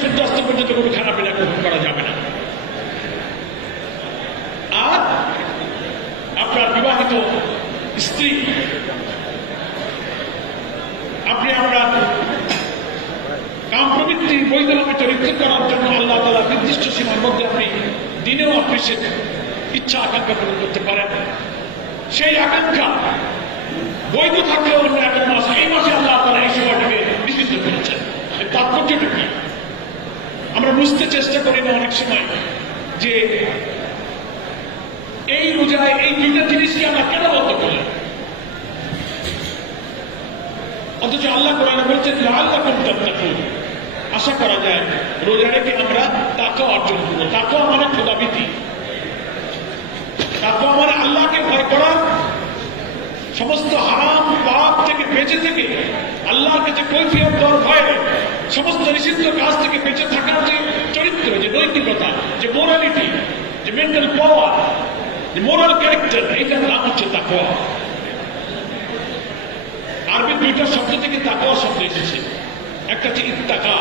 সূর্যাস্ত পর্যন্ত কোনো খানাপিনা গ্রহণ করা যাবে না। আর আপনার বিবাহিত স্ত্রী, আপনি আপনার কাম প্রবৃত্তি বৈধভাবে চরিত্র করার জন্য আল্লাহ তাআলা নির্দিষ্ট সীমার মধ্যে আপনি দিনেও আপনি সে ইচ্ছা আকাঙ্ক্ষা পূরণ করতে পারেন। সেই আকাঙ্ক্ষা বৈধ থাকলেও অন্য এক মাস, এই মাসে আল্লাহ তাআলা এই সময়টাকে নিষিদ্ধ করেছেন। এর তাৎপর্যটা কি? আমরা বুঝতে চেষ্টা করি না অনেক সময় যে এই রোজায় এই দুইটা জিনিসকে আমরা কেন বন্ধ করলাম, অথচ আল্লাহ কোরআনে বলছেন লাআল্লাকুম তাত্তাকুন। আশা করা যায় রোজা রেখে আমরা তাকওয়া অর্জন করব। তাকওয়া মানে খোদাভীতি, তাকওয়া মানে আল্লাহকে ভয় করা, সমস্ত হারাম পাপ থেকে বেঁচে থেকে আল্লাহর কাছে কৈফিয়ত দেওয়ার ভয়ে সমস্ত নিষিদ্ধ কাজ থেকে বেঁচে থাকার যে চরিত্র, যে নৈতিকতা, যে মোরালিটি, যে মেন্টাল পাওয়ার, যে মোরাল ক্যারেক্টার, এইটার নাম হচ্ছে তাকওয়া। আরবি দুইটা শব্দ থেকে তাকওয়া শব্দ এসেছে। একটা হচ্ছে ইত্তাকা,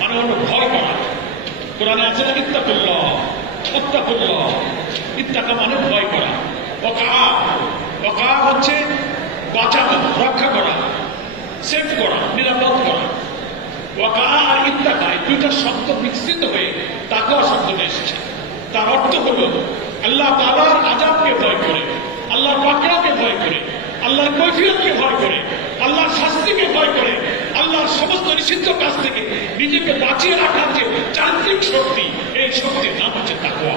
মানে হলো ভয় করা। কোরআনে আছে না ইত্তাকুল্লাহ, ইত্তাকুল্লাহ। ইত্তাকা মানে ভয় করা। ওয়াকা, ওয়াকা হচ্ছে বাঁচানো, রক্ষা করা, সেভ করা, নিরাপদ করা। ওয়াকা আর ইত্তাকা এই দুইটা শব্দ মিশ্রিত হয়ে তাকওয়া শব্দটা এসেছে। তার অর্থ হল আল্লাহ তাআলার আযাবকে ভয় করে, আল্লাহর পাকড়াওকে ভয় করে, আল্লাহর কৈফিয়তকে ভয় করে, আল্লাহর শাস্তিকে ভয় করে, আল্লাহর সমস্ত নিষিদ্ধ কাজ থেকে নিজেকে বাঁচিয়ে রাখার যে চারিত্রিক শক্তি, এই শক্তির নাম হচ্ছে তাকওয়া।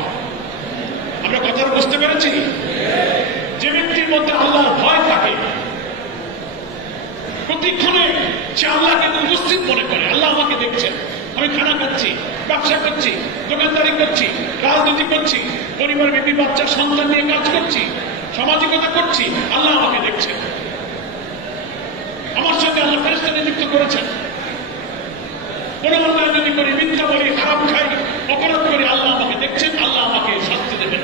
আমরা কথাটা বুঝতে পেরেছি? যে ব্যক্তির মধ্যে আল্লাহর ভয় থাকে, প্রতিক্ষণে সে আল্লাহকে উপস্থিত মনে করে, আল্লাহ আমাকে দেখছেন, আমি খানা খাচ্ছি, ব্যবসা করছি, দোকানদারি করছি, রাজনীতি করছি, পরিবার, বিবি, বাচ্চা, সন্তান নিয়ে কাজ করছি, সামাজিকতা করছি, আল্লাহ আমাকে দেখছেন, আমার সঙ্গে আল্লাহ ফেরেশতা নিযুক্ত করেছেন। কোন অন্যায় যদি করি, মিথ্যা বলি, হারাম খাই, অপরাধ করি, আল্লাহ আমাকে দেখছেন, আল্লাহ আমাকে শাস্তি দেবেন।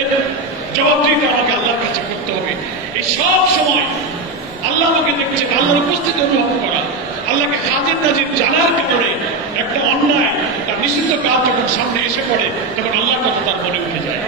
এর জবাবদিহিতা আমাকে আল্লাহর কাছে করতে হবে। এই সব সময় আল্লাহ আমাকে দেখছেন, আল্লাহর উপস্থিতি অনুভব করা, আল্লাহকে হাজির নাজির জানার কারণে একটা অন্যায়, তার নিষিদ্ধ কাজ যখন সামনে এসে পড়ে, তখন আল্লাহর কথা তার মনে উঠে যায়।